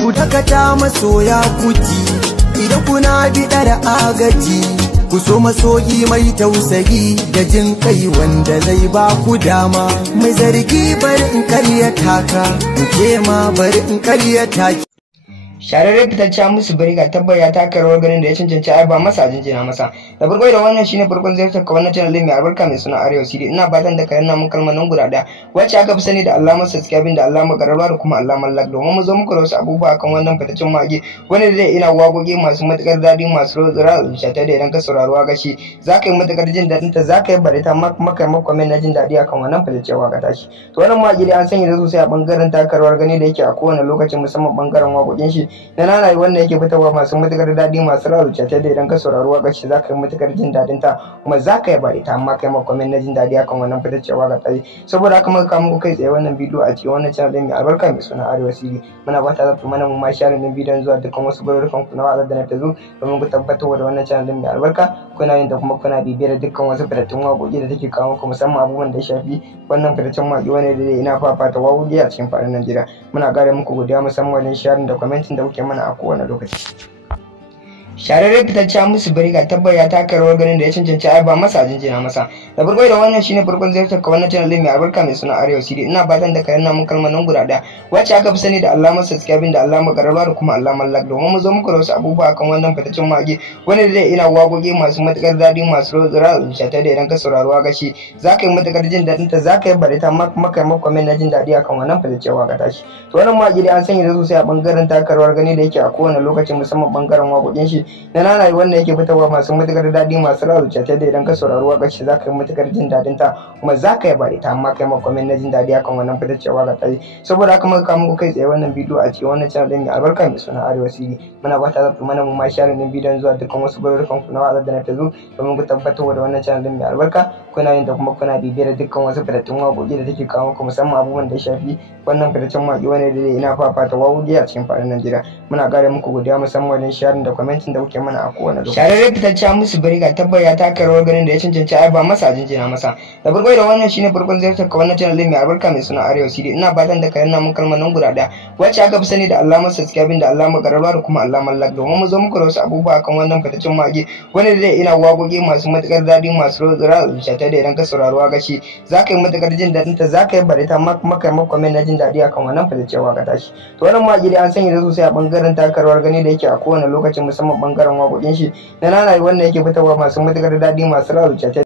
Ku dakata masoya kuji, idan kuna biɗar agaji, ku so masoyi mai tausayi da jin kai wanda zai ba ku dama. Mai zargi bari in karyata ka, ke ma bari in karyata ki. Shararren fitaccen musu bariga tabbar ya taka rawar ganin da ya cancanci ai ba masa jinjina masa. Da farko da wannan shine farkon ziyartar ka wannan channel mai albarka mai suna Arewa CD. Ina fatan da ka yana mun kalmar nan guda daya wacce aka fi sani da alamar subscribing da alamar gararwa da kuma alamar like, domin mu zo muku da wasu abubuwa akan wannan fitaccen mage wanda zai ina wagogi masu matukar dadi masu rotsira zuciya da idan ka saurari waka shi zaka yi matukar jin dadin ta, zaka yi barita maka comment na jin dadi akan wannan fitaccen waka tashi. To wannan mage dai an sanya da sosai a bangaren takarwar gani da yake a kowane lokacin musamman bangaren wakokin shi da nanayi wanda yake fitarwa masu matukar dadi masu rarruce ta da idan ka saurari wakar shi zaka yi matukar jin dadin ta kuma zaka yi bari ta amma kai ma comment na jin dadi akan wannan fitaccewa ga tsayi. Saboda haka muka kawo muku kai tsaye wannan bidiyo a cikin wannan channel din mai albarka mai suna Arewa CD. Muna fata za ku mana mu ma share din bidiyon zuwa dukkan wasu garurukan ku na wa'azar da na tazo domin ku tabbatar da wannan channel din mai albarka kuna yin da kuma kuna bibiyar dukkan wasu fitattun waƙoƙi da take kawo muku musamman abubuwan da ya shafi wannan fitaccen waƙi wanda da ina fafata waƙoƙi a cikin faɗin Najeriya. Muna ƙara muku godiya musamman wajen sharing da commenting da kuke mana a kowane lokaci. Shararren fitaccen musu bariga tabbar ya taka rawar ganin da ya cancanci ai ba masa jinjina masa. Da farko da wannan shine farkon ziyartar ka wannan channel mai albarka mai suna Arewa CD. Ina fatan da ka yana mun kalmar nan guda daya wacce aka fi sani da alamar subscribing da alamar gararwa da kuma alamar like, domin mu zo muku da wasu abubuwa akan wannan fitaccen mage wanda zai ina wagogi masu matukar dadi masu rotsira zuciya da idan ka saurari waka shi zaka yi matukar jin dadin ta, zaka yi barita maka comment na jin dadi akan wannan fitaccen waka tashi. To wannan mage dai an sanya da sosai a bangaren takarwar gani da yake a kowane lokacin musamman bangaren wakokin shi da nanayi wanda yake fitarwa masu matukar dadi masu rarruce ta da idan ka saurari wakar shi zaka yi matukar jin dadin ta kuma zaka yi bari ta amma kai ma comment na jin dadi akan wannan fitaccewa ga tsayi. Saboda haka muka kawo muku kai tsaye wannan bidiyo a cikin wannan channel din mai albarka mai suna Arewa CD. Muna fata za ku mana mu ma share din bidiyon zuwa dukkan wasu garurukan ku na wa'azar da na tazo domin ku tabbatar da wannan channel din mai albarka kuna yin da kuma kuna bibiyar dukkan wasu fitattun waƙoƙi da take kawo muku musamman abubuwan da ya shafi wannan fitaccen waƙi wanda da ina fafata waƙoƙi a cikin faɗin Najeriya. Muna ƙara muku godiya musamman wajen sharing da commenting da kuke mana a kowane lokaci. Shararren fitaccen musu bariga tabbar ya taka rawar ganin da ya cancanci ai ba masa jinjina masa. Da farko da wannan shine farkon ziyartar ka wannan channel mai albarka mai suna Arewa CD. Ina fatan da ka yana mun kalmar nan guda daya wacce aka fi sani da alamar subscribing da alamar gararwa da kuma alamar like, domin mu zo muku da wasu abubuwa akan wannan fitaccen mage wanda zai ina wagogi masu matukar dadi masu rotsira zuciya da idan ka saurari waka shi zaka yi matukar jin dadin ta, zaka yi barita maka comment na jin dadi akan wannan fitaccen waka tashi. To wannan mage dai an sanya da sosai a bangaren takarwar gani da yake a kowane lokacin musamman bangaren waƙoƙin shi da nanayi wanda yake fitarwa masu matukar dadi masu rarruce ta